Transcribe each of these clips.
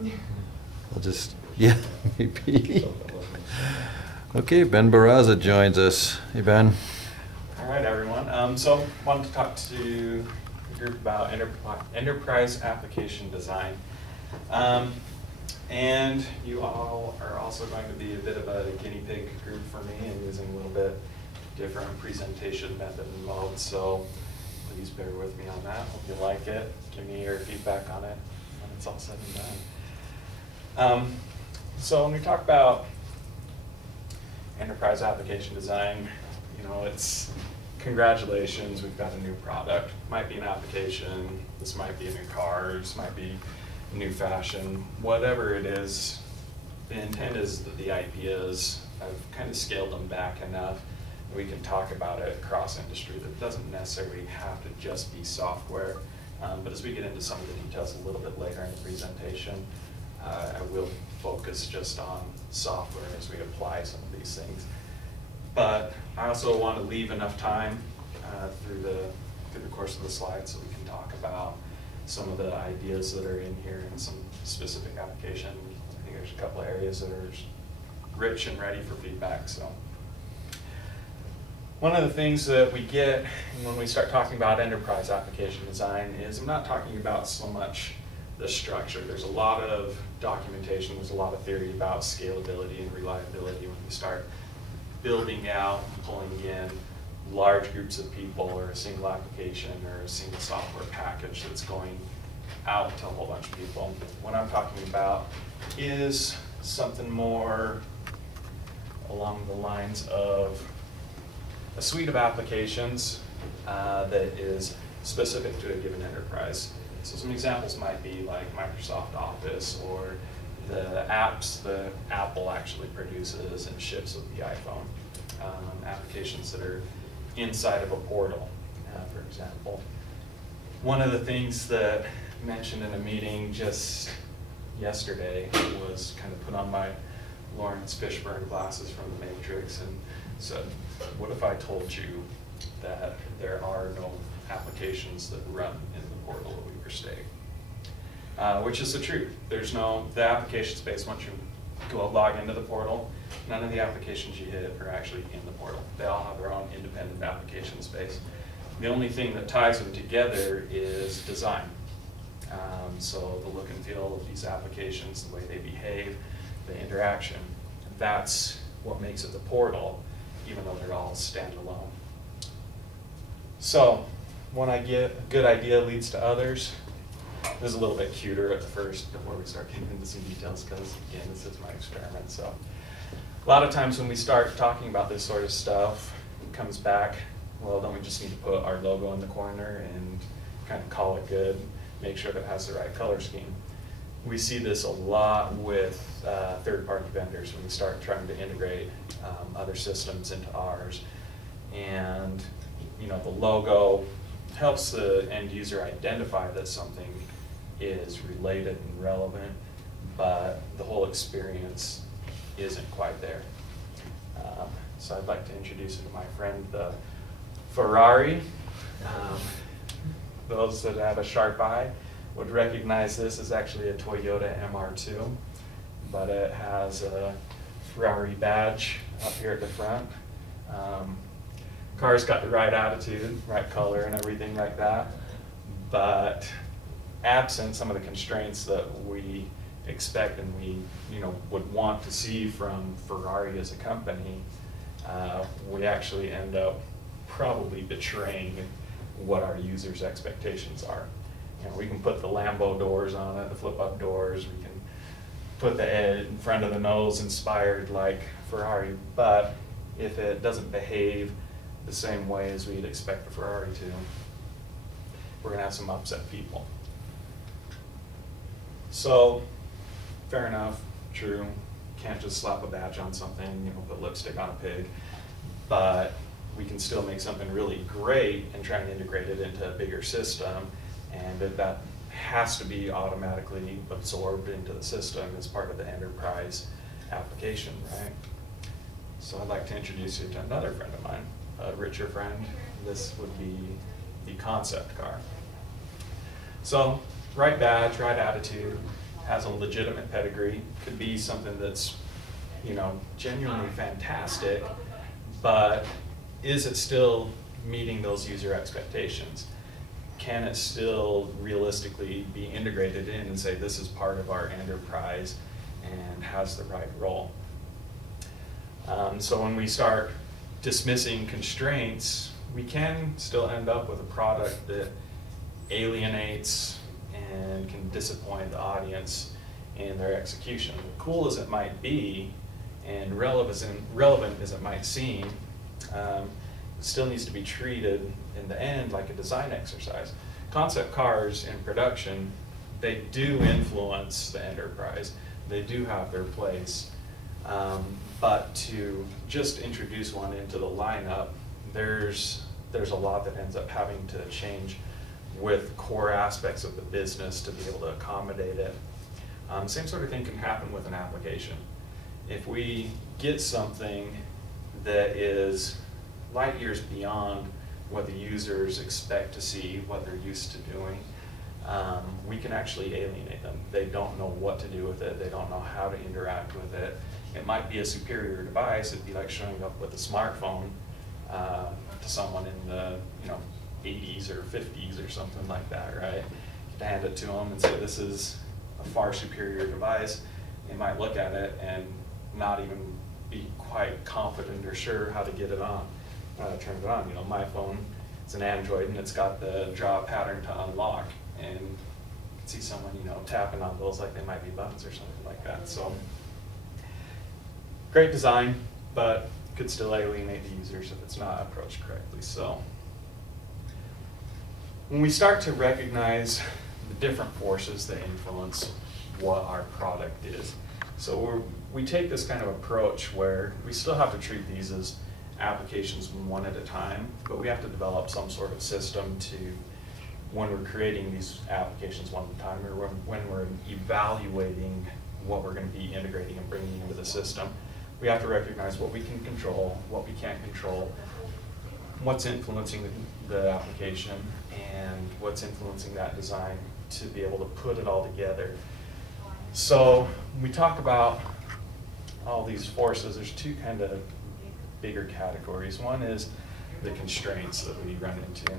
I'll just, yeah, maybe. Okay, Ben Barraza joins us. Hey, Ben. All right, everyone. So I wanted to talk to the group about enterprise application design. And you all are also going to be a bit of a guinea pig group for me and using a little bit different presentation method and mode. So please bear with me on that. Hope you like it. Give me your feedback on it when it's all said and done. So when we talk about enterprise application design, you know, it's congratulations, we've got a new product. Might be an application, this might be a new car, this might be a new fashion, whatever it is. The intent is that the ideas, I've kind of scaled them back enough that we can talk about it across industry. That doesn't necessarily have to just be software, but as we get into some of the details a little bit later in the presentation, I will focus just on software as we apply some of these things. But I also want to leave enough time through the course of the slides so we can talk about some of the ideas that are in here and some specific application. I think there's a couple of areas that are rich and ready for feedback. So one of the things that we get when we start talking about enterprise application design is I'm not talking about so much the structure. There's a lot of documentation, there's a lot of theory about scalability and reliability when you start building out, pulling in large groups of people or a single application or a single software package that's going out to a whole bunch of people. What I'm talking about is something more along the lines of a suite of applications that is specific to a given enterprise. So some examples might be like Microsoft Office or the apps that Apple actually produces and ships with the iPhone. Applications that are inside of a portal, for example. One of the things that I mentioned in a meeting just yesterday was kind of put on my Lawrence Fishburne glasses from The Matrix and said, what if I told you that there are no applications that run in the portal of Weaver State? Which is the truth. There's no, the application space, once you go log into the portal, none of the applications you hit are actually in the portal. They all have their own independent application space. The only thing that ties them together is design. So the look and feel of these applications, the way they behave, the interaction. That's what makes it the portal, even though they're all standalone. So when I get a good idea leads to others, this is a little bit cuter at the first before we start getting into some details because, again, this is my experiment. So a lot of times when we start talking about this sort of stuff, it comes back, well, don't we just need to put our logo in the corner and kind of call it good, make sure that it has the right color scheme. We see this a lot with third-party vendors when we start trying to integrate other systems into ours. And you know, the logo helps the end user identify that something is related and relevant, but the whole experience isn't quite there. So I'd like to introduce you to my friend, the Ferrari. Those that have a sharp eye would recognize this as actually a Toyota MR2, but it has a Ferrari badge up here at the front. Car's got the right attitude, right color and everything like that, but absent some of the constraints that we expect and we would want to see from Ferrari as a company, we actually end up probably betraying what our users' expectations are. You know, we can put the Lambo doors on it, the flip-up doors, we can put the head in front of the nose inspired like Ferrari, but if it doesn't behave the same way as we'd expect the Ferrari to, we're going to have some upset people. So, fair enough, true, can't just slap a badge on something, put lipstick on a pig, but we can still make something really great and try and integrate it into a bigger system, and that has to be automatically absorbed into the system as part of the enterprise application, right? So I'd like to introduce you to another friend of mine, a richer friend. This would be the concept car. So, right badge, right attitude, has a legitimate pedigree, could be something that's, you know, genuinely fantastic, but is it still meeting those user expectations? Can it still realistically be integrated in and say this is part of our enterprise and has the right role? So when we start dismissing constraints, we can still end up with a product that alienates and can disappoint the audience in their execution. Cool as it might be and relevant as it might seem, it still needs to be treated in the end like a design exercise. Concept cars in production, they do influence the enterprise. They do have their place. But to just introduce one into the lineup, there's a lot that ends up having to change with core aspects of the business to be able to accommodate it. Same sort of thing can happen with an application. If we get something that is light years beyond what the users expect to see, what they're used to doing, we can actually alienate them. They don't know what to do with it. They don't know how to interact with it. It might be a superior device. It'd be like showing up with a smartphone to someone in the 80s or 50s or something like that, right? To hand it to them and say this is a far superior device. They might look at it and not even be quite confident or sure how to get it on, turn it on. My phone, it's an Android and it's got the draw pattern to unlock, and you can see someone tapping on those like they might be buttons or something like that. So great design, but could still alienate the users if it's not approached correctly. So when we start to recognize the different forces that influence what our product is, so we take this kind of approach where we still have to treat these as applications one at a time, but we have to develop some sort of system to, when we're creating these applications one at a time, or when we're evaluating what we're going to be integrating and bringing into the system, we have to recognize what we can control, what we can't control, what's influencing the application, and what's influencing that design to be able to put it all together. So when we talk about all these forces, there's two kind of bigger categories. One is the constraints that we run into.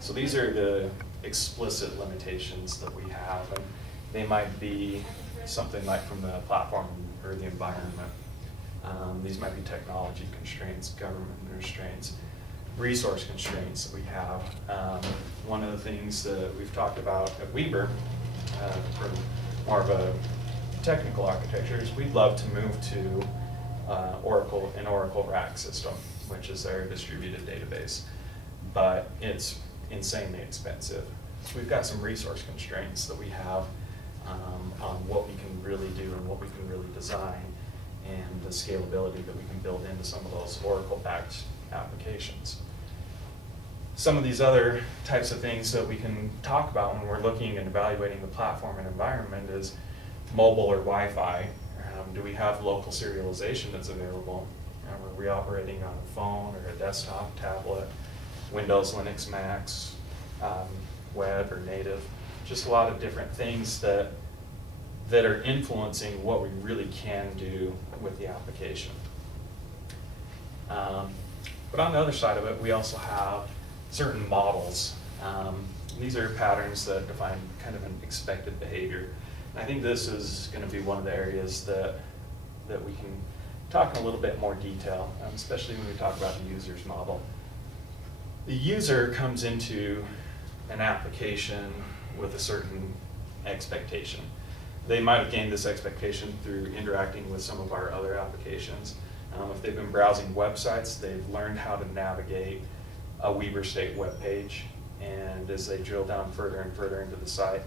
So these are the explicit limitations that we have, and they might be something like from the platform or the environment. These might be technology constraints, government restraints, resource constraints that we have. One of the things that we've talked about at Weber, from more of a technical architecture, is we'd love to move to an Oracle RAC system, which is their distributed database, but it's insanely expensive. So we've got some resource constraints that we have on what we can really do and what we can really design, and the scalability that we can build into some of those Oracle-backed applications. Some of these other types of things that we can talk about when we're looking and evaluating the platform and environment is mobile or Wi-Fi. Do we have local serialization that's available? Are we operating on a phone or a desktop, tablet, Windows, Linux, Macs, web or native? Just a lot of different things that are influencing what we really can do with the application. But on the other side of it, we also have certain models. These are patterns that define kind of an expected behavior. And I think this is going to be one of the areas that we can talk in a little bit more detail, especially when we talk about the user's model. The user comes into an application with a certain expectation. They might have gained this expectation through interacting with some of our other applications. If they've been browsing websites, they've learned how to navigate a Weber State web page, and as they drill down further and further into the site,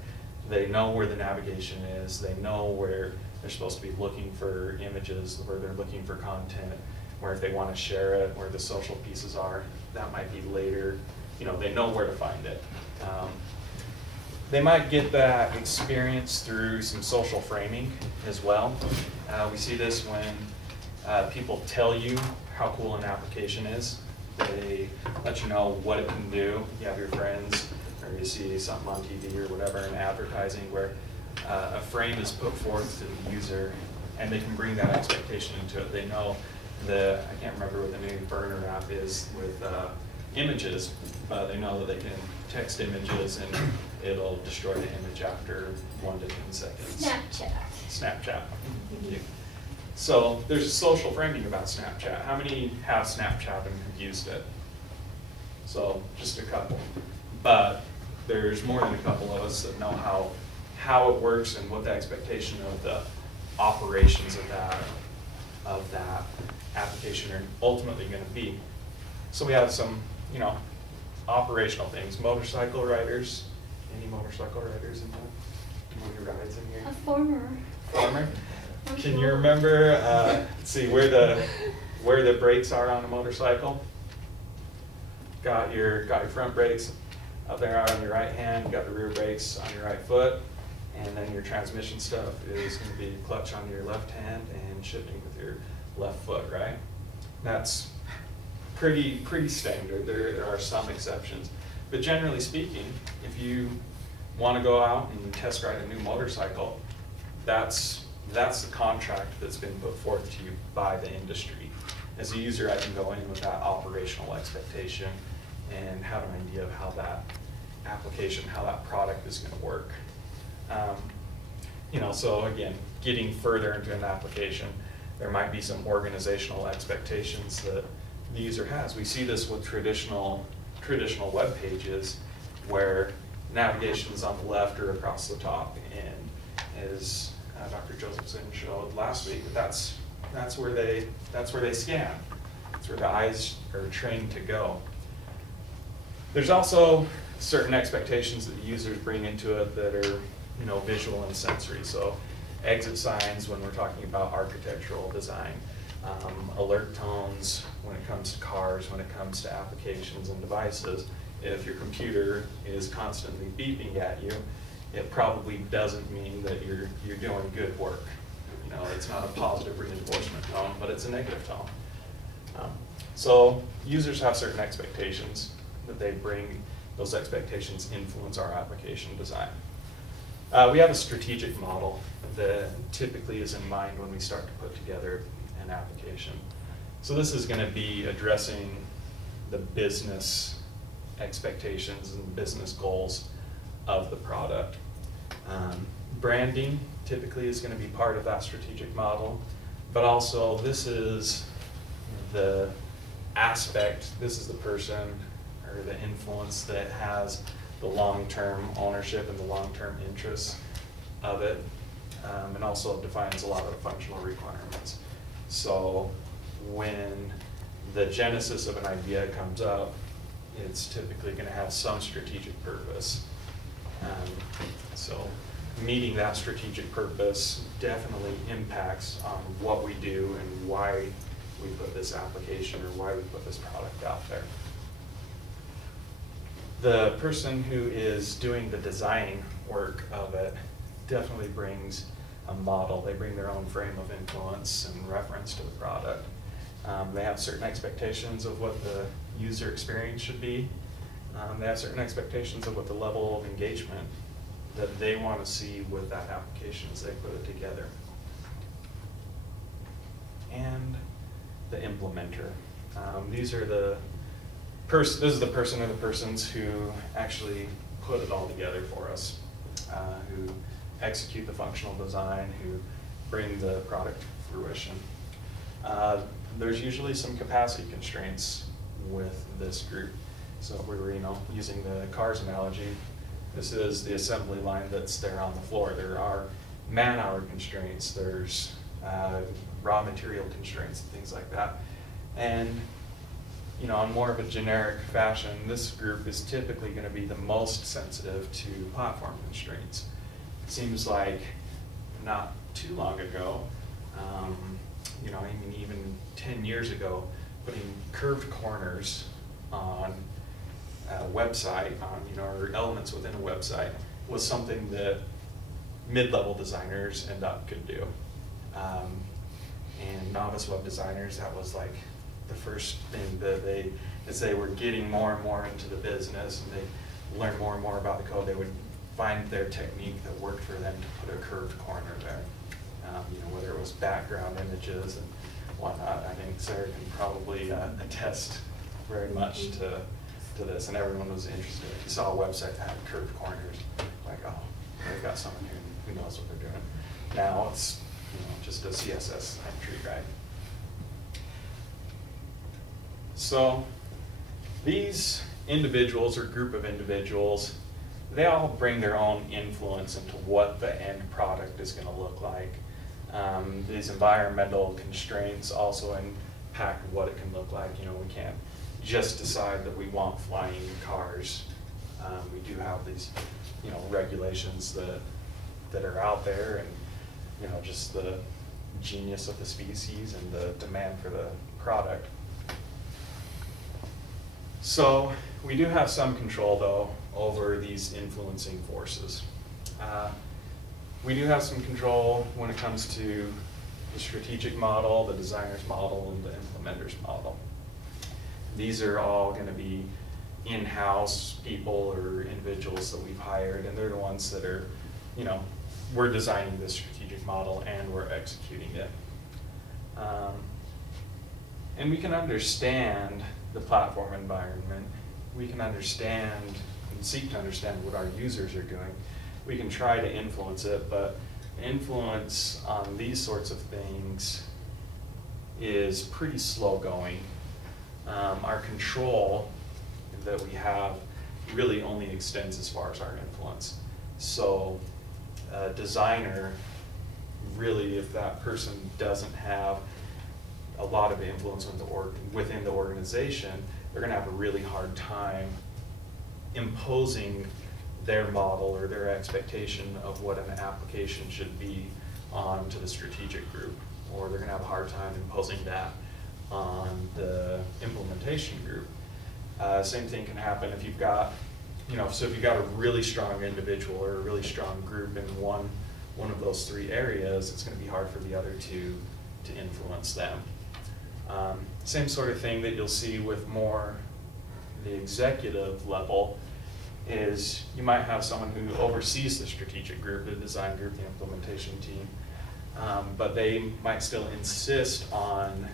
they know where the navigation is, they know where they're supposed to be looking for images, where they're looking for content, where if they want to share it, where the social pieces are. That might be later. They know where to find it. They might get that experience through some social framing as well. We see this when people tell you how cool an application is. They let you know what it can do. You have your friends, or you see something on TV or whatever in advertising where, a frame is put forth to the user, and they can bring that expectation into it. They know I can't remember what the new burner app is with images, but they know that they can text images and it'll destroy the image after 1 to 10 seconds. Snapchat. Thank you. So there's a social framing about Snapchat. How many have Snapchat and have used it? So just a couple. But there's more than a couple of us that know how it works and what the expectation of the operations of that application are ultimately going to be. So we have some, operational things. Motorcycle riders. Any motorcycle riders in there? Any rides in here? A former. Former? Can you remember, let's see, where the brakes are on a motorcycle? Got your front brakes up there on your right hand, you got the rear brakes on your right foot, and then your transmission stuff is going to be clutch on your left hand and shifting with your left foot, right? That's pretty standard. There are some exceptions. But generally speaking, if you want to go out and test ride a new motorcycle, that's the contract that's been put forth to you by the industry. As a user, I can go in with that operational expectation and have an idea of how that application, how that product is going to work. So again, getting further into an application, there might be some organizational expectations that the user has. We see this with traditional web pages where navigation is on the left or across the top, and as Dr. Josephson showed last week, that's where they scan. That's where the eyes are trained to go. There's also certain expectations that the users bring into it that are visual and sensory. So exit signs when we're talking about architectural design, alert tones when it comes to cars, when it comes to applications and devices. If your computer is constantly beeping at you, it probably doesn't mean that you're doing good work. It's not a positive reinforcement tone, but it's a negative tone. So users have certain expectations that they bring. Those expectations influence our application design. We have a strategic model that typically is in mind when we start to put together an application. So this is going to be addressing the business expectations and business goals of the product. Branding typically is going to be part of that strategic model, but also this is the aspect, this is the person or the influence that has the long-term ownership and the long-term interests of it, and also defines a lot of the functional requirements. So when the genesis of an idea comes up, it's typically going to have some strategic purpose. So meeting that strategic purpose definitely impacts on what we do and why we put this application or why we put this product out there. The person who is doing the design work of it definitely brings a model. They bring their own frame of influence and reference to the product. They have certain expectations of what the user experience should be. They have certain expectations of what the level of engagement that they want to see with that application as they put it together. And the implementer. These are this is the person or the persons who actually put it all together for us, who execute the functional design, who bring the product to fruition. There's usually some capacity constraints with this group. So if we were using the cars analogy, this is the assembly line that's there on the floor. There are man-hour constraints, there's raw material constraints, and things like that. And on more of a generic fashion, this group is typically going to be the most sensitive to platform constraints. It seems like not too long ago, even 10 years ago, putting curved corners on a website, or elements within a website, was something that mid-level designers could do. And novice web designers, that was like the first thing that as they were getting more and more into the business and they learned more and more about the code, they would find their technique that worked for them to put a curved corner there. You know, whether it was background images and whatnot. I think Sarah can probably attest very much to this, and everyone was interested. If you saw a website that had curved corners, like, oh, they've got someone who knows what they're doing. Now it's, you know, just a CSS entry, right? So these individuals or group of individuals, they all bring their own influence into what the end product is going to look like. These environmental constraints also impact what it can look like. You know, we can't just decide that we want flying cars. We do have these, you know, regulations that are out there, and, you know, just the genius of the species and the demand for the product. So we do have some control, though, over these influencing forces. We do have some control when it comes to the strategic model, the designer's model, and the implementer's model. These are all going to be in-house people or individuals that we've hired, and they're the ones that are, you know, we're designing this strategic model and we're executing it. And we can understand the platform environment. We can understand and seek to understand what our users are doing. We can try to influence it, but influence on these sorts of things is pretty slow going. Our control that we have really only extends as far as our influence. So a designer, really, if that person doesn't have a lot of influence within the organization, they're going to have a really hard time imposing their model or their expectation of what an application should be onto the strategic group, or they're going to have a hard time imposing that on the implementation group. Same thing can happen if you've got, you know, so if you've got a really strong individual or a really strong group in one of those three areas, it's going to be hard for the other two to influence them. Same sort of thing that you'll see with more the executive level is you might have someone who oversees the strategic group, the design group, the implementation team, but they might still insist on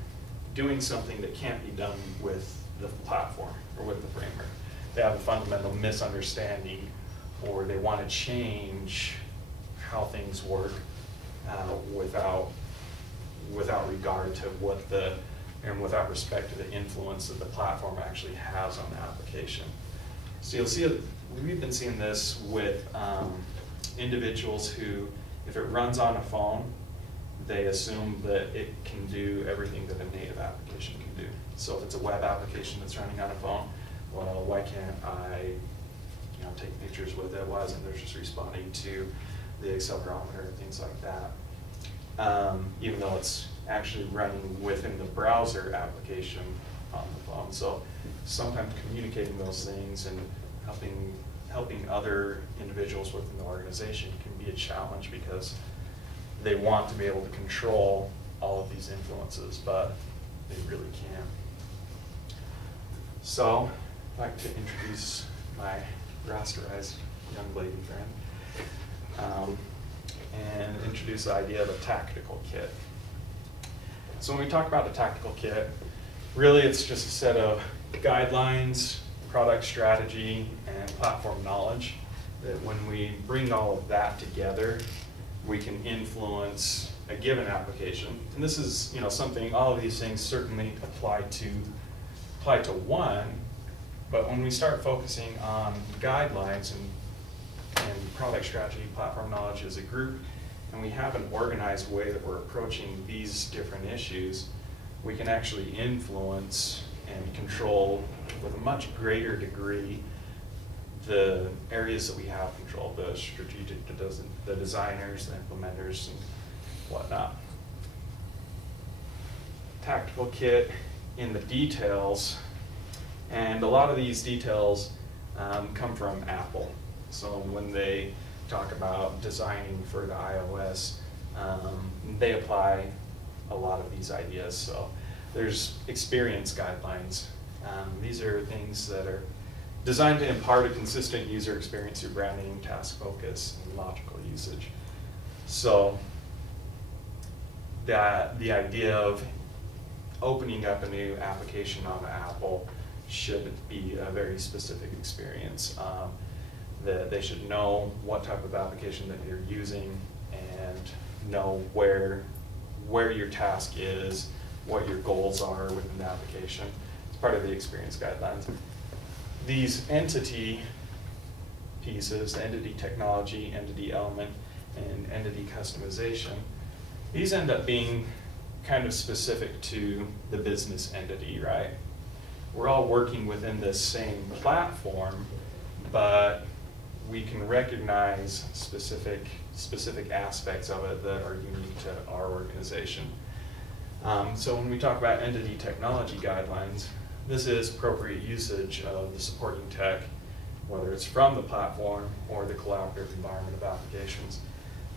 doing something that can't be done with the platform or with the framework. They have a fundamental misunderstanding, or they want to change how things work without regard to what and without respect to the influence that the platform actually has on the application. So you'll see, we've been seeing this with individuals who, if it runs on a phone, they assume that it can do everything that a native application can do. So if it's a web application that's running on a phone, well, why can't I, you know, take pictures with it? Why isn't it just responding to the accelerometer and things like that? Even though it's actually running within the browser application on the phone. So sometimes communicating those things and helping other individuals within the organization can be a challenge, because they want to be able to control all of these influences, but they really can't. So I'd like to introduce my rasterized young lady friend and introduce the idea of a tactical kit. So when we talk about the tactical kit, really it's just a set of guidelines, product strategy, and platform knowledge that when we bring all of that together, we can influence a given application. And this is, you know, something, all of these things certainly apply to one, but when we start focusing on guidelines and product strategy, platform knowledge as a group, and we have an organized way that we're approaching these different issues, we can actually influence and control with a much greater degree the areas that we have control, the strategic, the designers, the implementers, and whatnot. Tactical kit in the details, and a lot of these details come from Apple. So when they talk about designing for the iOS, they apply a lot of these ideas. So there's experience guidelines. These are things that are designed to impart a consistent user experience through branding, task focus, and logical usage. So that the idea of opening up a new application on Apple should be a very specific experience. That they should know what type of application that you're using and know where your task is, what your goals are within the application. It's part of the experience guidelines. These entity pieces, entity technology, entity element, and entity customization, these end up being kind of specific to the business entity, right? We're all working within this same platform, but we can recognize specific aspects of it that are unique to our organization. So when we talk about entity technology guidelines, this is appropriate usage of the supporting tech, whether it's from the platform or the collaborative environment of applications.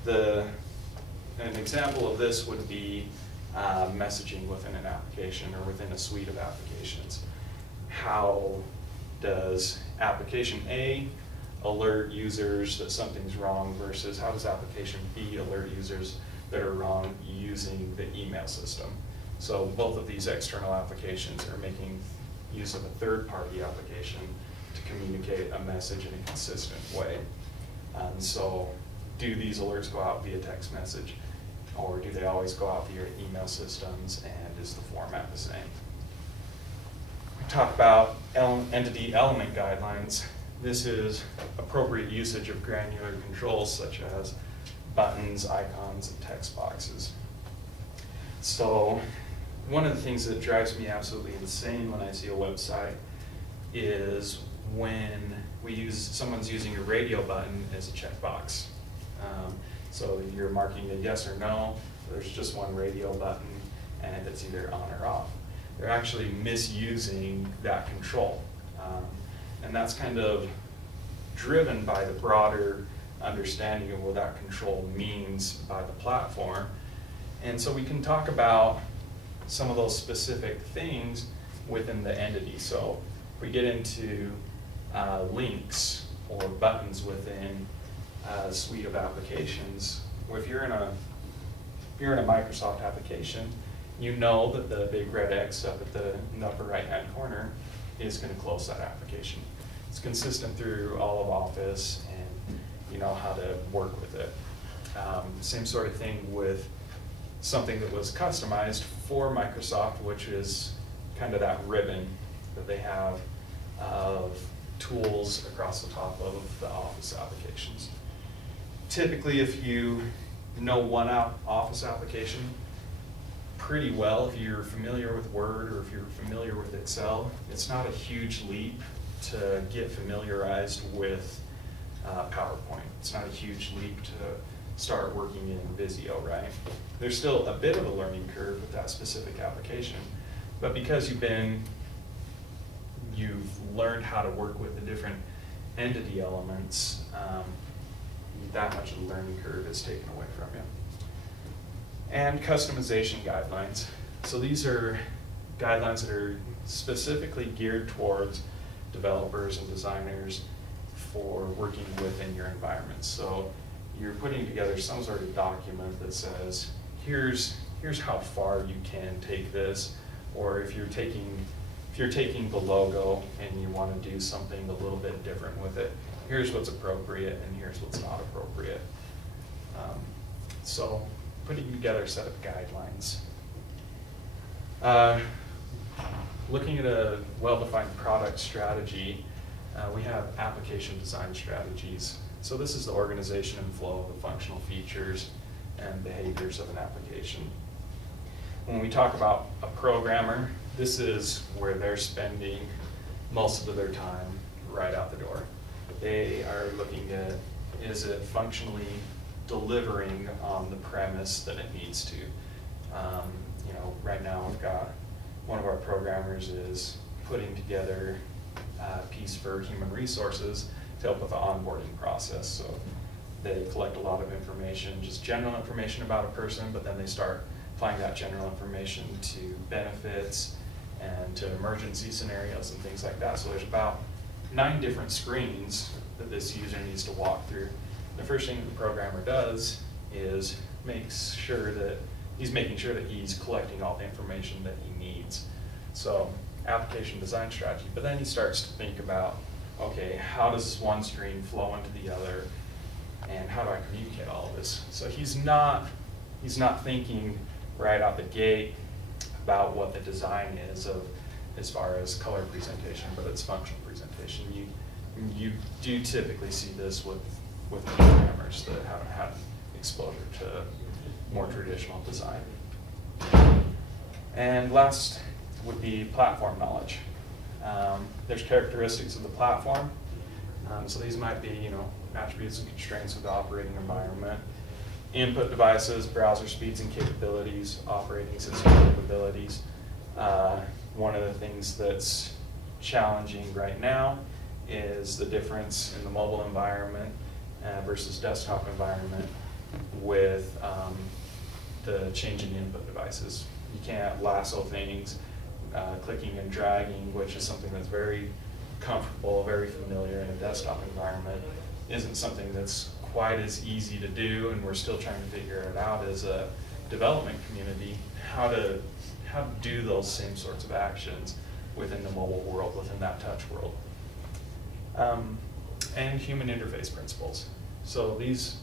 An example of this would be messaging within an application or within a suite of applications. How does application A alert users that something's wrong versus how does application B alert users that are wrong using the email system? So both of these external applications are making use of a third-party application to communicate a message in a consistent way. So do these alerts go out via text message, or do they always go out via email systems, and is the format the same? We talk about entity element guidelines. This is appropriate usage of granular controls such as buttons, icons, and text boxes. So one of the things that drives me absolutely insane when I see a website is when someone's using a radio button as a checkbox. So you're marking a yes or no, there's just one radio button, and it's either on or off. They're actually misusing that control. And that's kind of driven by the broader understanding of what that control means by the platform. And so we can talk about some of those specific things within the entity. So if we get into links or buttons within a suite of applications, if you're in a Microsoft application, you know that the big red X up in the upper right-hand corner is going to close that application. It's consistent through all of Office, and you know how to work with it. Same sort of thing with something that was customized for Microsoft, which is kind of that ribbon that they have of tools across the top of the Office applications. Typically, if you know one Office application pretty well, if you're familiar with Word or if you're familiar with Excel, it's not a huge leap to get familiarized with PowerPoint. It's not a huge leap to start working in Visio, right? There's still a bit of a learning curve with that specific application, but because you've learned how to work with the different entity elements, that much of the learning curve is taken away from you. And customization guidelines. So these are guidelines that are specifically geared towards developers and designers for working within your environment. So you're putting together some sort of document that says, here's how far you can take this, or if you're taking the logo and you want to do something a little bit different with it, here's what's appropriate and here's what's not appropriate. So putting together a set of guidelines. Looking at a well-defined product strategy, we have application design strategies. So this is the organization and flow of the functional features and behaviors of an application. When we talk about a programmer, this is where they're spending most of their time right out the door. They are looking at, is it functionally delivering on the premise that it needs to? You know, right now we've got one of our programmers is putting together a piece for human resources to help with the onboarding process. So they collect a lot of information, just general information about a person, but then they start applying that general information to benefits and to emergency scenarios and things like that. So there's about 9 different screens that this user needs to walk through. The first thing that the programmer does is makes sure that he's collecting all the information that he needs. So application design strategy, but then he starts to think about, okay, how does this one screen flow into the other, and how do I communicate all of this? So he's not thinking right out the gate about what the design is of as far as color presentation, but it's functional presentation. You do typically see this with programmers that haven't had exposure to more traditional design. And last would be platform knowledge. There's characteristics of the platform. So these might be, attributes and constraints of the operating environment, input devices, browser speeds and capabilities, operating system capabilities. One of the things that's challenging right now is the difference in the mobile environment versus desktop environment with the changing input devices. You can't lasso things, clicking and dragging, which is something that's very comfortable, very familiar in a desktop environment, isn't something that's quite as easy to do, and we're still trying to figure it out as a development community, how to do those same sorts of actions within the mobile world, within that touch world. And human interface principles. So these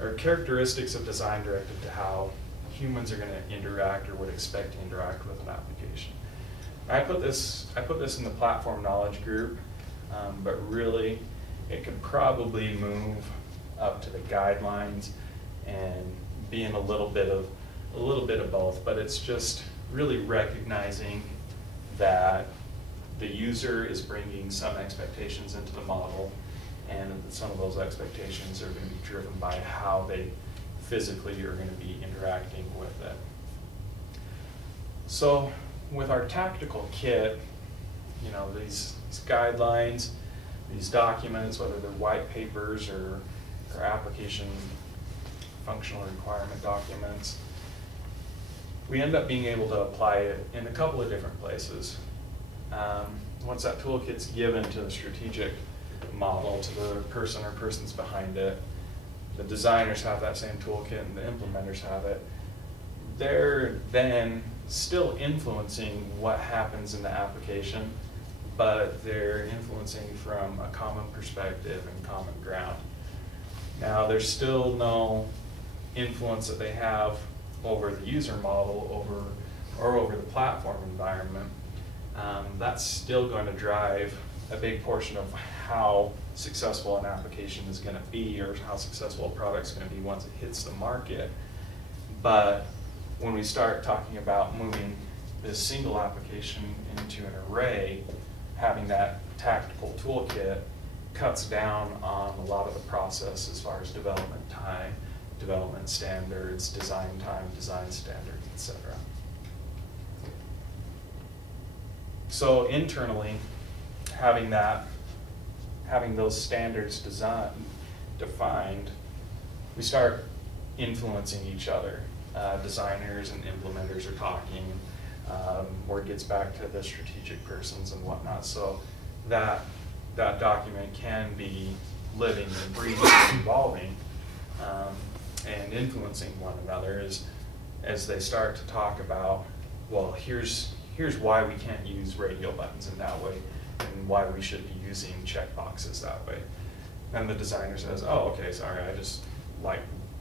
are characteristics of design directed to how humans are going to interact or would expect to interact with an application. I put this in the platform knowledge group, but really it could probably move up to the guidelines and be in a little bit of both. But it's just really recognizing that the user is bringing some expectations into the model, and some of those expectations are going to be driven by how they physically are going to be interacting with it. So with our tactical kit, these guidelines, these documents, whether they're white papers or application functional requirement documents, we end up being able to apply it in a couple of different places. Once that toolkit's given to the strategic model, to the person or persons behind it, the designers have that same toolkit and the implementers have it, they're then still influencing what happens in the application, but they're influencing from a common perspective and common ground. Now, there's still no influence that they have over the user model or over the platform environment. That's still going to drive a big portion of how successful an application is going to be, or how successful a product is going to be once it hits the market. But when we start talking about moving this single application into an array, having that tactical toolkit cuts down on a lot of the process as far as development time, development standards, design time, design standards, etc. So internally, having those standards defined, we start influencing each other. Designers and implementers are talking, where it gets back to the strategic persons and whatnot. So that document can be living and breathing and evolving, and influencing one another as they start to talk about, well, here's why we can't use radio buttons in that way, and why we should be using checkboxes that way. And the designer says, oh, okay, sorry, I just like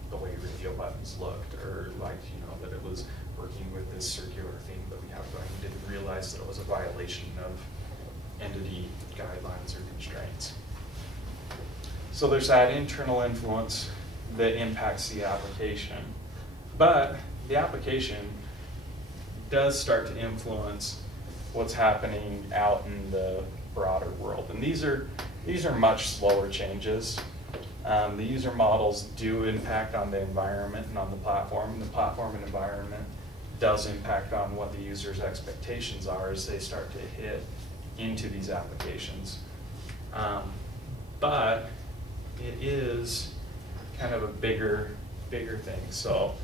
the way radio buttons looked, or liked, that it was working with this circular theme that we have going. Didn't realize that it was a violation of entity guidelines or constraints. So there's that internal influence that impacts the application. But the application does start to influence what's happening out in the broader world. And these are much slower changes. The user models do impact on the environment and on the platform. And the platform and environment does impact on what the user's expectations are as they start to hit into these applications. But it is kind of a bigger thing. So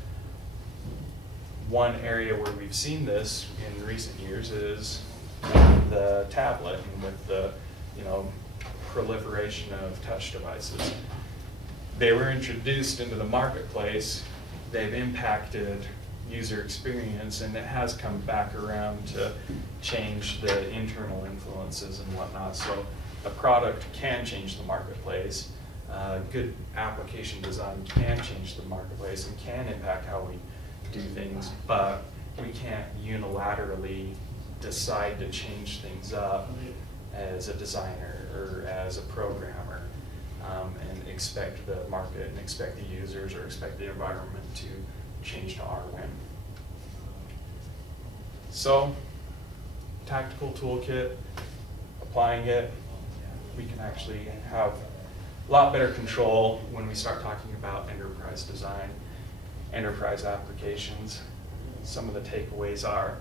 one area where we've seen this in recent years is the tablet, and with the proliferation of touch devices. They were introduced into the marketplace, they've impacted user experience, and it has come back around to change the internal influences and whatnot. So a product can change the marketplace. Good application design can change the marketplace and can impact how we do things, but we can't unilaterally decide to change things up as a designer or as a programmer and expect the market and expect the users or expect the environment to change to our whim. So, tactical toolkit, applying it, we can actually have a lot better control when we start talking about enterprise design, enterprise applications. Some of the takeaways are,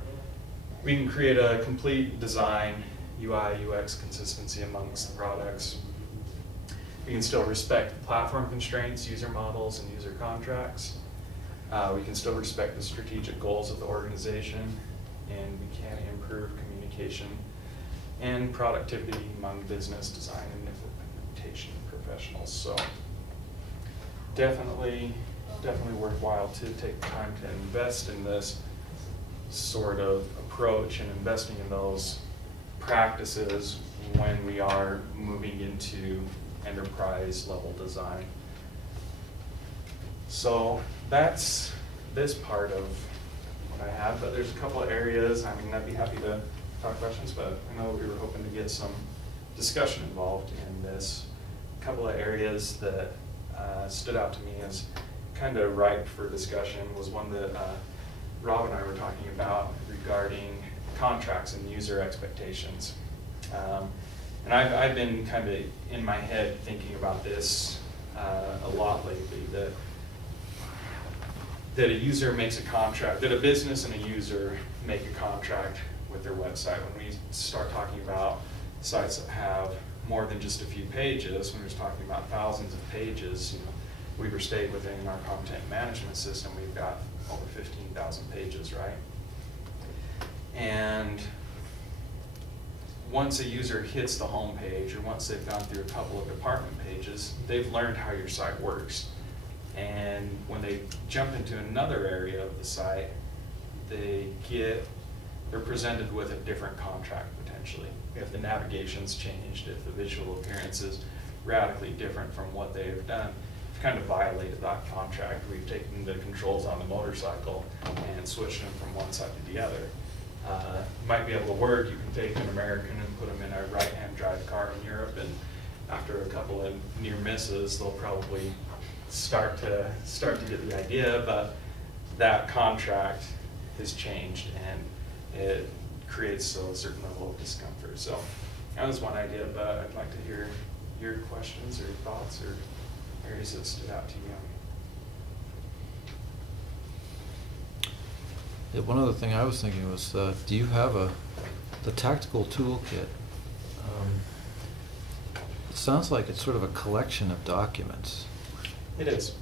we can create a complete design, UI, UX consistency amongst the products. We can still respect platform constraints, user models, and user contracts. We can still respect the strategic goals of the organization, and we can improve communication and productivity among business design and implementation professionals. So definitely worthwhile to take the time to invest in this sort of approach and investing in those practices when we are moving into enterprise level design. So that's this part of what I have, but there's a couple of areas. I mean, I'd be happy to talk questions, but I know we were hoping to get some discussion involved in this. A couple of areas that stood out to me as kind of ripe for discussion was one that Rob and I were talking about regarding contracts and user expectations. And I've been kind of in my head thinking about this a lot lately, that a user makes a contract, that a business and a user make a contract with their website. When we start talking about sites that have more than just a few pages, when we're just talking about thousands of pages, you know, Weaver State within our content management system, we've got over 15,000 pages, right? And once a user hits the home page, or once they've gone through a couple of department pages, they've learned how your site works. And when they jump into another area of the site, they're presented with a different contract potentially. If the navigation's changed, if the visual appearance is radically different from what they have done, we've kind of violated that contract. We've taken the controls on the motorcycle and switched them from one side to the other. Might be able to work. You can take an American and put them in a right-hand drive car in Europe, and after a couple of near misses, they'll probably start to get the idea, but that contract has changed and it creates a certain level of discomfort. So that was one idea, but I'd like to hear your questions or thoughts or areas that stood out to you. Yeah, one other thing I was thinking was, do you have the tactical toolkit? It sounds like it's sort of a collection of documents. It is.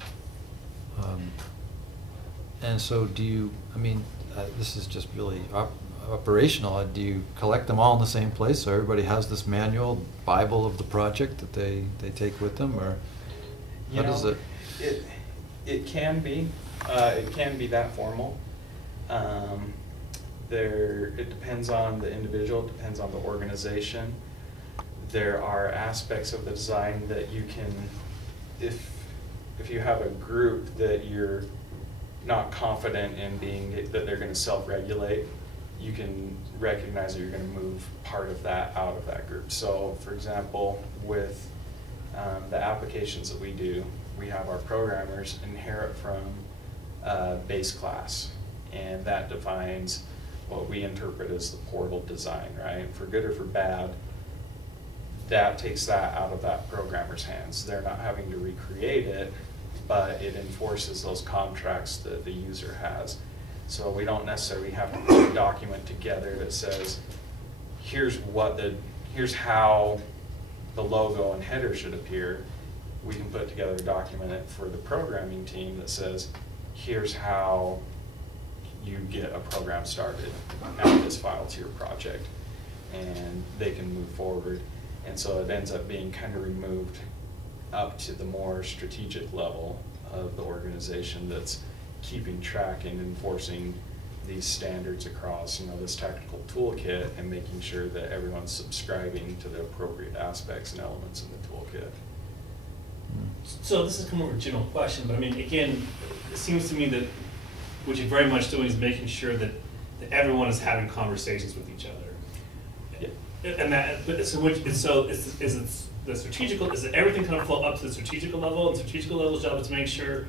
And so do you, I mean, this is just really operational. Do you collect them all in the same place so everybody has this manual, Bible of the project that they take with them, or how does it? It can be. It can be that formal. It depends on the individual, it depends on the organization. There are aspects of the design that you can, if you have a group that you're not confident in that they're going to self-regulate, you can recognize that you're going to move part of that out of that group. So, for example, with the applications that we do, we have our programmers inherit from base class, and that defines what we interpret as the portal design, right? For good or for bad, that takes that out of that programmer's hands. They're not having to recreate it, but it enforces those contracts that the user has. So we don't necessarily have to put a document together that says, here's how the logo and header should appear. We can put together a document for the programming team that says, here's how you get a program started, add this file to your project, and they can move forward. And so it ends up being kind of removed up to the more strategic level of the organization that's keeping track and enforcing these standards across, this technical toolkit, and making sure that everyone's subscribing to the appropriate aspects and elements in the toolkit. So this is kind of a general question, but I mean, again, it seems to me that what you're very much doing is making sure that everyone is having conversations with each other. Yeah. And that, but so is it the strategical? Is it everything kind of flow up to the strategical level? And strategical level's job is to make sure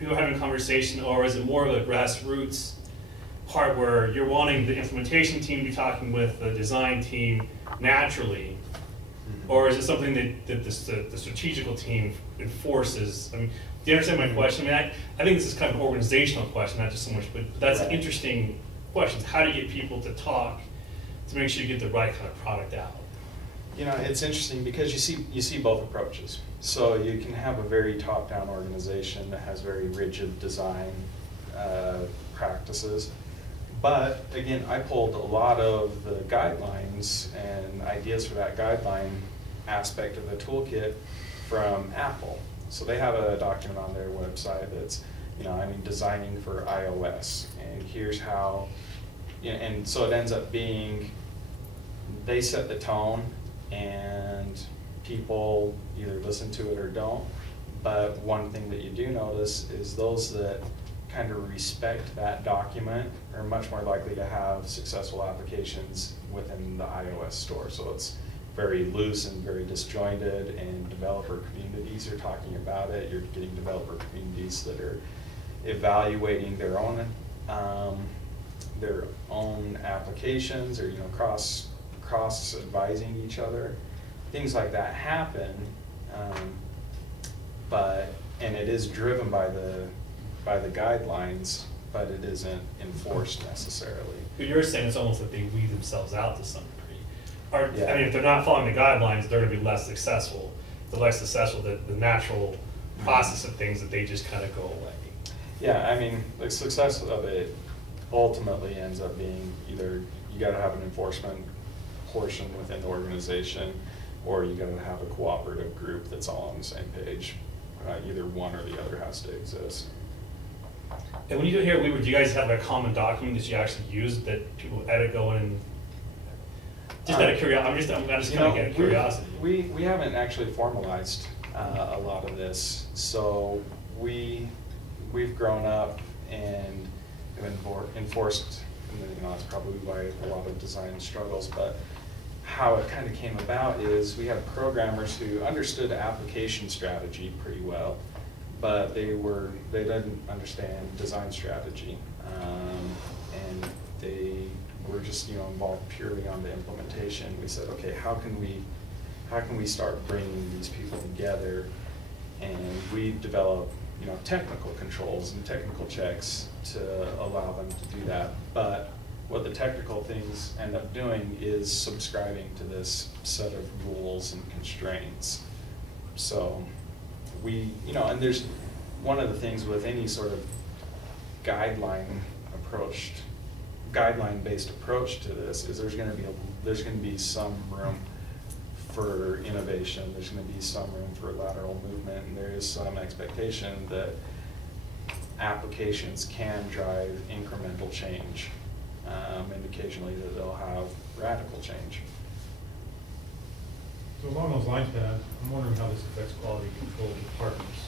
people are having a conversation, or is it more of a grassroots part where you're wanting the implementation team to be talking with the design team naturally? Or is it something that the strategical team enforces? I mean, do you understand my question? I mean, I think this is kind of an organizational question, not just so much, but that's an interesting question. How do you get people to talk to make sure you get the right kind of product out? It's interesting because you see both approaches. So you can have a very top-down organization that has very rigid design practices. But again, I pulled a lot of the guidelines and ideas for that guideline aspect of the toolkit from Apple. So they have a document on their website that's, designing for iOS, and here's how, and so it ends up being, they set the tone, and people either listen to it or don't. But one thing that you do notice is those that kind of respect that document are much more likely to have successful applications within the iOS store. So it's very loose and very disjointed, and developer communities are talking about it. You're getting developer communities that are evaluating their own applications, or cross advising each other. Things like that happen, and it is driven by the guidelines, but it isn't enforced necessarily. But you're saying it's almost like they weed themselves out to some degree. Yeah. I mean, if they're not following the guidelines, they're going to be less successful. The less successful, the natural process of things, that they just kind of go away. Yeah, I mean, the success of it ultimately ends up being either you got to have an enforcement portion within the organization, or you got to have a cooperative group that's all on the same page. Either one or the other has to exist. And when you do here, do you guys have a common document that you actually use that people edit, go in, and just out of curiosity? I'm just kind of getting curiosity. We haven't actually formalized a lot of this, so we've grown up and have enforced, and that's probably why a lot of design struggles, but how it kind of came about is we had programmers who understood application strategy pretty well, but they didn't understand design strategy, and they were just involved purely on the implementation. We said, okay, how can we start bringing these people together? And we developed technical controls and technical checks to allow them to do that. But what the technical things end up doing is subscribing to this set of rules and constraints. So and there's one of the things with any sort of guideline-based approach to this is there's going to be some room for innovation. There's going to be some room for lateral movement, and there is some expectation that applications can drive incremental change, and occasionally that they'll have radical change. So along those lines, Pat, I'm wondering how this affects quality control departments.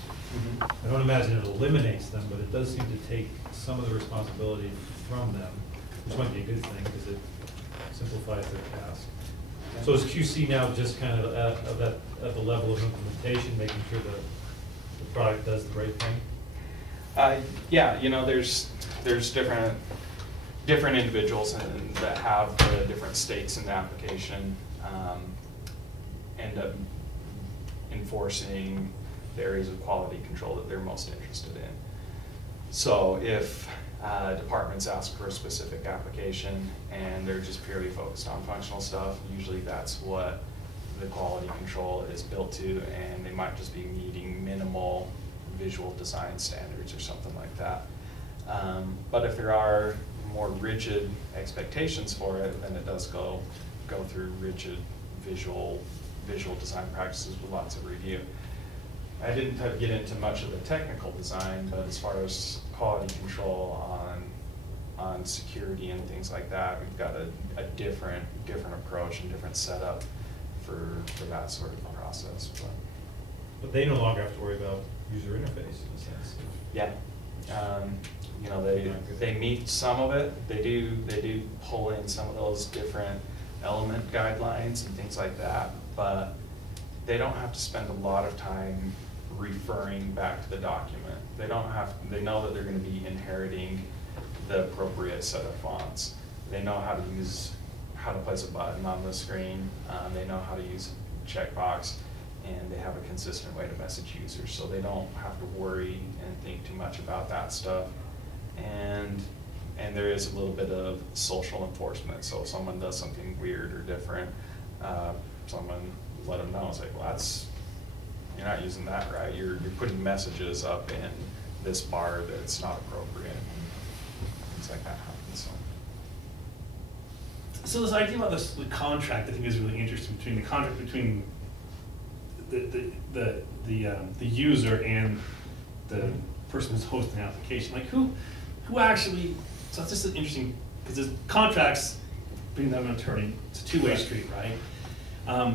I don't imagine it eliminates them, but it does seem to take some of the responsibility from them, which might be a good thing because it simplifies their task. So is QC now just kind of at the level of implementation, making sure the product does the right thing? Yeah, there's different individuals that have the different stakes in the application, end up enforcing the areas of quality control that they're most interested in. So if departments ask for a specific application and they're just purely focused on functional stuff, usually that's what the quality control is built to, and they might just be meeting minimal visual design standards or something like that. But if there are more rigid expectations for it, then it does go through rigid visual visual design practices with lots of review. I didn't get into much of the technical design, but as far as quality control on security and things like that, we've got a different approach and different setup for that sort of process. But they no longer have to worry about user interface in a sense. Yeah. You know, they meet some of it. They do pull in some of those different element guidelines and things like that, but they don't have to spend a lot of time referring back to the document. They know that they're going to be inheriting the appropriate set of fonts. They know how to place a button on the screen. They know how to use a checkbox, and they have a consistent way to message users, so they don't have to worry and think too much about that stuff. And there is a little bit of social enforcement. So if someone does something weird or different, someone let them know. It's like, well, you're not using that right. You're putting messages up in this bar that's not appropriate. Things like that happen. So this idea about the contract, I think, is really interesting. Between the contract between the user and the person who's hosting the application. Like who actually? So it's just interesting because there's contracts. Being that I'm an attorney, it's a two-way street, right?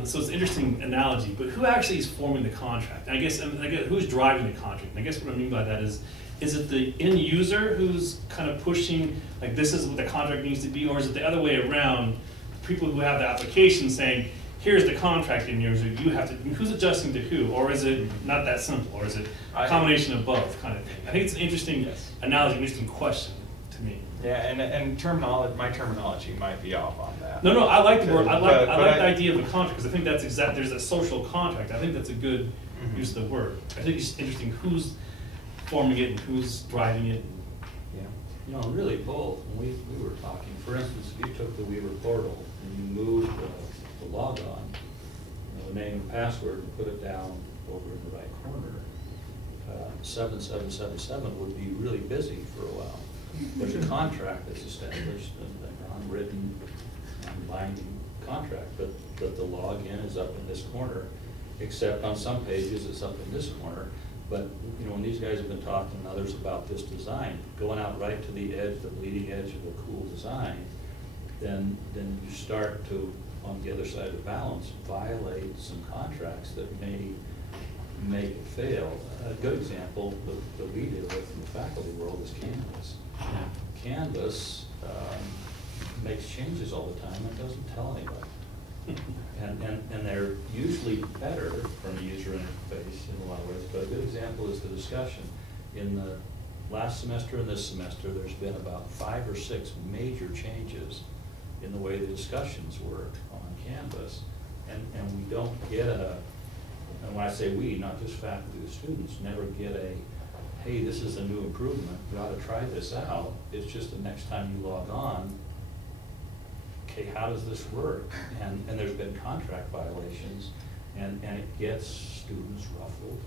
So it's an interesting analogy, but who actually is forming the contract? And I guess who's driving the contract? And I guess what I mean by that is it the end user who's kind of pushing, like this is what the contract needs to be, or is it the other way around, the people who have the application saying, here's the contract end user, you have to, who's adjusting to who, or is it not that simple, or is it a combination of both kind of thing? I think it's an interesting analogy, an interesting question to me. Yeah, and my terminology might be off on that. No, I like the word. I like the idea of a contract because I think that's there's a social contract. I think that's a good use of the word. I think it's interesting who's forming it and who's driving it. Yeah, you know, really both. When we were talking, for instance, if you took the Weaver portal and you moved the log on, the name and password, and put it down over in the right corner, 7777 would be really busy for a while. There's a contract that's established, an unwritten, non-binding contract, but the login is up in this corner, except on some pages it's up in this corner. But you know, when these guys have been talking and others about this design, going out right to the edge, the bleeding edge of a cool design, then you start to, on the other side of the balance, violate some contracts that may make it fail. A good example that we deal with in the faculty world is Canvas. Canvas makes changes all the time and doesn't tell anybody. And they're usually better from the user interface in a lot of ways. But a good example is the discussion. In the last semester and this semester, there's been about 5 or 6 major changes in the way the discussions work on Canvas. And we don't get and when I say we, not just faculty, the students never get hey, this is a new improvement, you ought to try this out. It's just the next time you log on, okay, how does this work? And there's been contract violations, and it gets students ruffled,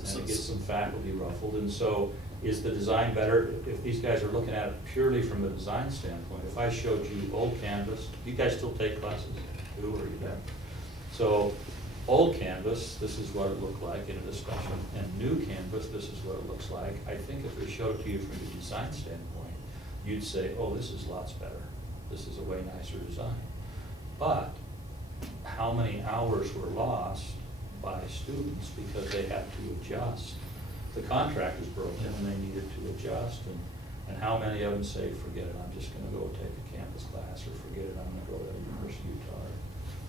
and it gets some faculty ruffled. And so is the design better? If these guys are looking at it purely from a design standpoint, if I showed you old Canvas, you guys still take classes? Who are you there? So old Canvas, this is what it looked like in a discussion, and new Canvas, this is what it looks like. I think if we showed it to you from a design standpoint, you'd say, oh, this is lots better. This is a way nicer design. But how many hours were lost by students because they had to adjust? The contract was broken and they needed to adjust, and how many of them say, forget it, I'm just going to go take a Canvas class, or forget it, I'm going to go to University of Utah.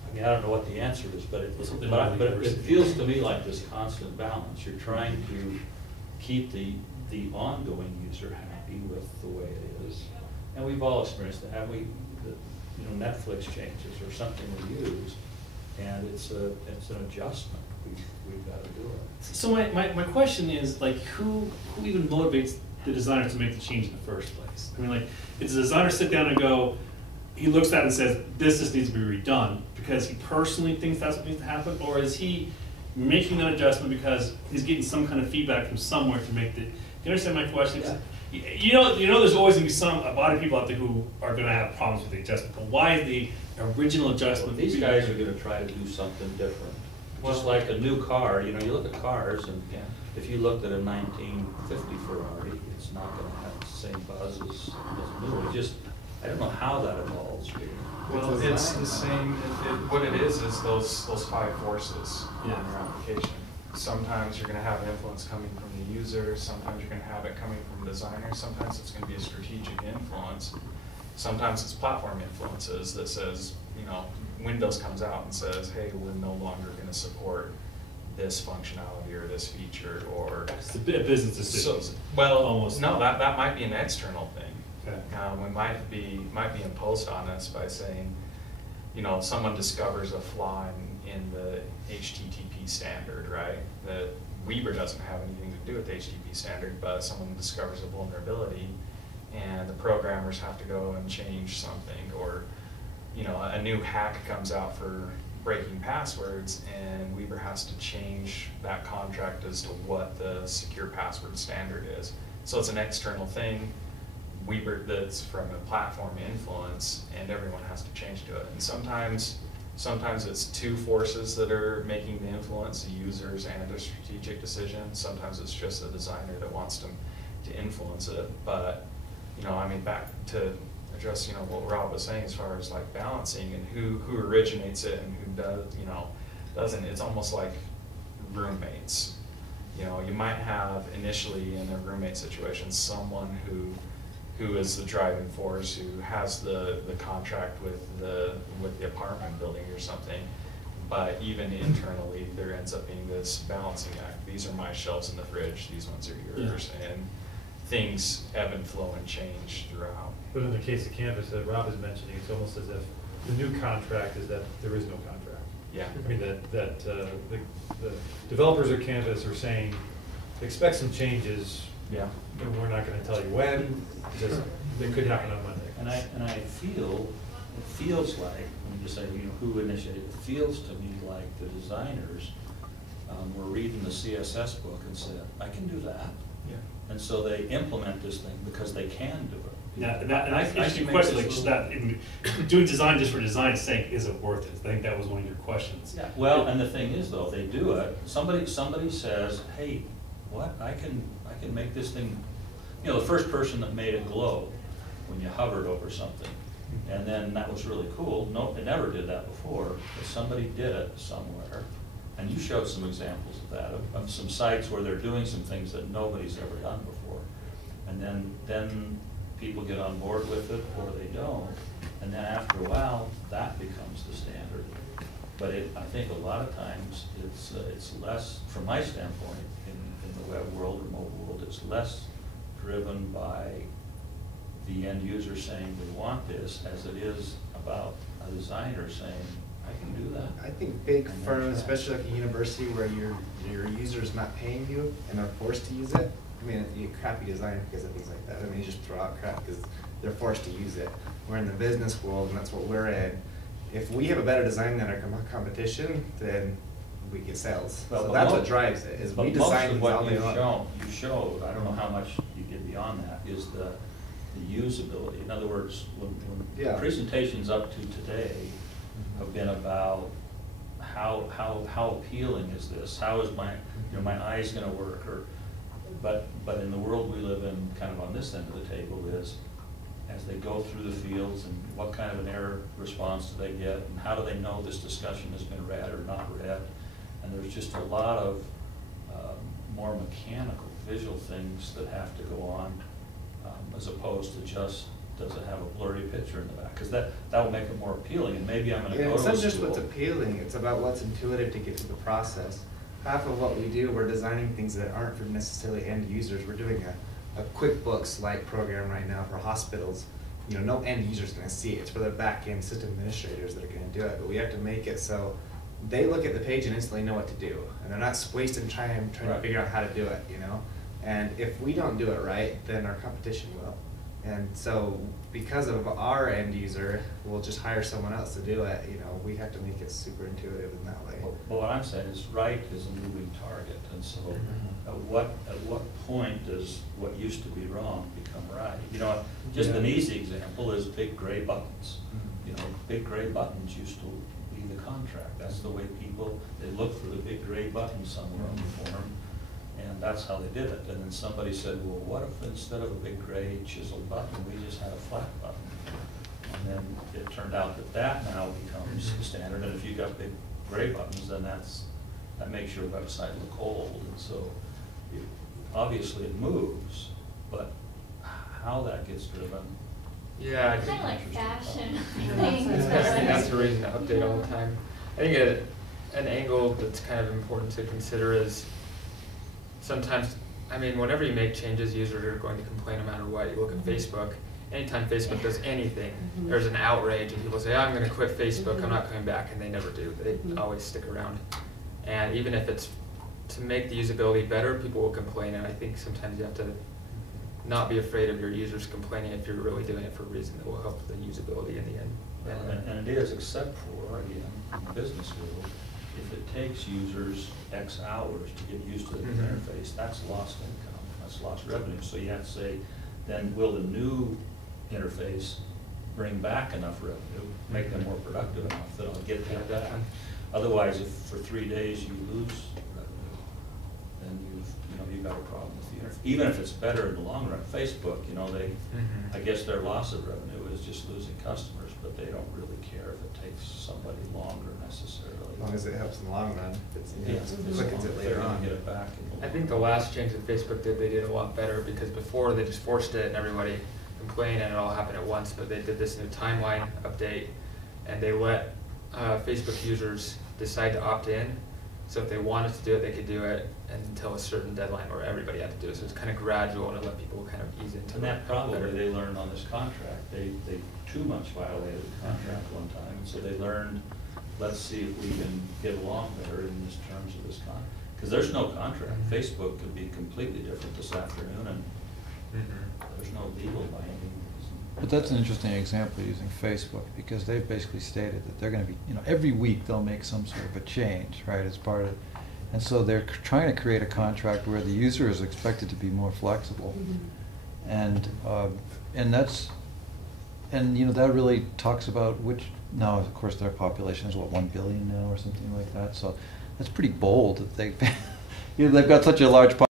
I mean, I don't know what the answer is, but it feels to me like this constant balance. You're trying to keep the ongoing user happy with the way it is. And we've all experienced that, haven't we? You know, Netflix changes or something we use, and it's an adjustment. We've got to do it. So my question is, like, who even motivates the designer to make the change in the first place? I mean, like, does the designer sit down and go, he looks at it and says, this just needs to be redone because he personally thinks that's what needs to happen, or is he making an adjustment because he's getting some kind of feedback from somewhere to make the, do you understand my question? Yeah. You know, there's always going to be a body of people out there who are going to have problems with the adjustment, but why is the original adjustment. These guys are gonna try to do something different. Just like a new car, you know, you look at cars, and Yeah. if you looked at a 1950 Ferrari, it's not gonna have the same buzz as a new one. I don't know how that evolves. Well, it's the same, what it is those five forces in Yeah. your application. Sometimes you're gonna have an influence coming from the user, sometimes you're gonna have it coming from the designer, sometimes it's gonna be a strategic influence. Sometimes it's platform influences that says, you know, Windows comes out and says, hey, we're no longer gonna support this functionality or this feature, or. It's a bit of business So, decisions. well, Almost. no, that might be an external thing. Okay. We might be imposed on us by saying, you know, someone discovers a flaw in the HTTP standard, right? That Weber doesn't have anything to do with the HTTP standard, but someone discovers a vulnerability, and the programmers have to go and change something, or, you know, a new hack comes out for breaking passwords, and Weber has to change that contract as to what the secure password standard is. So it's an external thing. Weber, that's from a platform influence, and everyone has to change to it. And sometimes it's two forces that are making the influence, the users and a strategic decision. Sometimes it's just the designer that wants them to influence it. But, you know, I mean, back to address, you know, what Rob was saying as far as like balancing and who originates it and who does, you know, doesn't. It's almost like roommates. You know, you might have initially in a roommate situation someone who is the driving force, who has the contract with the apartment building or something, but even internally there ends up being this balancing act. These are my shelves in the fridge, these ones are yours, and things ebb and flow and change throughout. But in the case of Canvas that Rob is mentioning, it's almost as if the new contract is that there is no contract. Yeah. I mean, the developers of Canvas are saying, expect some changes. Yeah. And we're not gonna tell you when, just, it could happen on Monday. And I feel, it feels like, when you say, you know, who initiated, it feels to me like the designers were reading the CSS book and said, I can do that. Yeah. And so they implement this thing because they can do it. Yeah, and I asked you a make question, this like, just little- that, doing design just for design's sake, is it worth it? I think that was one of your questions. Yeah, well, and the thing is though, if they do it, somebody says, hey, what, I can make this thing, you know, the first person that made it glow when you hovered over something, and then that was really cool. No, they never did that before, but somebody did it somewhere, and you showed some examples of that, of some sites where they're doing some things that nobody's ever done before, and then people get on board with it, or they don't, and then after a while, that becomes the standard. But I think a lot of times, it's less, from my standpoint, in the web world or mobile world, it's less driven by the end user saying we want this, as it is about a designer saying, I can do that. I think big And firms, that's that. especially like a university where your user's not paying you and are forced to use it. I mean, you crappy design because of things like that. I mean, you just throw out crap because they're forced to use it. We're in the business world, and that's what we're in. If we have a better design than our competition, then we get sales. Well, So but that's what most- drives it, is but we design things all Most day of what long. you showed, I don't know how much you get beyond that, is the usability. In other words, when Yeah. presentations up to today have been about how appealing is this? How is my, you know, my eyes gonna work? Or, but in the world we live in, kind of on this end of the table, is as they go through the fields, and what kind of an error response do they get, and how do they know this discussion has been read or not read? And there's just a lot of more mechanical, visual things that have to go on, as opposed to just, does it have a blurry picture in the back? Because that will make it more appealing, and maybe I'm gonna Yeah, go it's to a not just what's school. appealing, it's about what's intuitive to get through the process. Half of what we do, we're designing things that aren't for necessarily end users. We're doing a QuickBooks-like program right now for hospitals. You know, no end user's gonna see it. It's for their back-end system administrators that are gonna do it, but we have to make it so they look at the page and instantly know what to do, and they're not wasting time trying to Right. figure out how to do it, you know? And if we don't do it right, then our competition will. And so, because of our end user, we'll just hire someone else to do it, you know, we have to make it super intuitive in that way. Well, what I'm saying is, right is a moving target, and so at what point does what used to be wrong become right? You know, just an easy example is big gray buttons. you know, big gray buttons used to be the contract. That's the way people, they look for the big gray button somewhere on the form, and that's how they did it. And then somebody said, well, what if instead of a big gray chiseled button, we just had a flat button? And then it turned out that that now becomes standard, and if you've got big gray buttons, then that makes your website look old. And so obviously it moves, but how that gets driven. Yeah, I Kind think of like fashion I things. think that's a reason to update all the time. I think an angle that's kind of important to consider is sometimes, I mean, whenever you make changes, users are going to complain no matter what. You look at Facebook, anytime Facebook does anything, there's an outrage and people say, I'm going to quit Facebook, I'm not coming back, and they never do. They always stick around. And even if it's to make the usability better, people will complain, and I think sometimes you have to not be afraid of your users complaining if you're really doing it for a reason that will help the usability in the end. And it is, except for, again, in the business world, if it takes users X hours to get used to the interface, that's lost income, that's lost revenue. So you have to say, then will the new interface bring back enough revenue, make them more productive enough that I'll get that back? Otherwise, if for 3 days you lose revenue, then you've got a problem with the interface. Even if it's better in the long run, Facebook, I guess their loss of revenue is just losing customers, but they don't really care if it takes somebody longer necessarily. As long as it helps in the long run, it's quickens it They're later gonna on. get it back in the I think the last change that Facebook did, they did a lot better, because before they just forced it and everybody complained and it all happened at once, but they did this new timeline update and they let Facebook users decide to opt in. So if they wanted to do it, they could do it until a certain deadline where everybody had to do it. So it's kind of gradual and it let people kind of ease into it. And that probably better. they learned on this contract. They too much violated the contract one time, and so they learned, let's see if we can get along better in these terms of this contract. Because there's no contract. Facebook could be completely different this afternoon, and there's no legal binding. But that's an interesting example using Facebook, because they've basically stated that they're going to be, every week they'll make some sort of a change, right, as part of, and so they're trying to create a contract where the user is expected to be more flexible, and that's, and that really talks about now of course their population is 1 billion now or something like that, so that's pretty bold that they've got such a large population.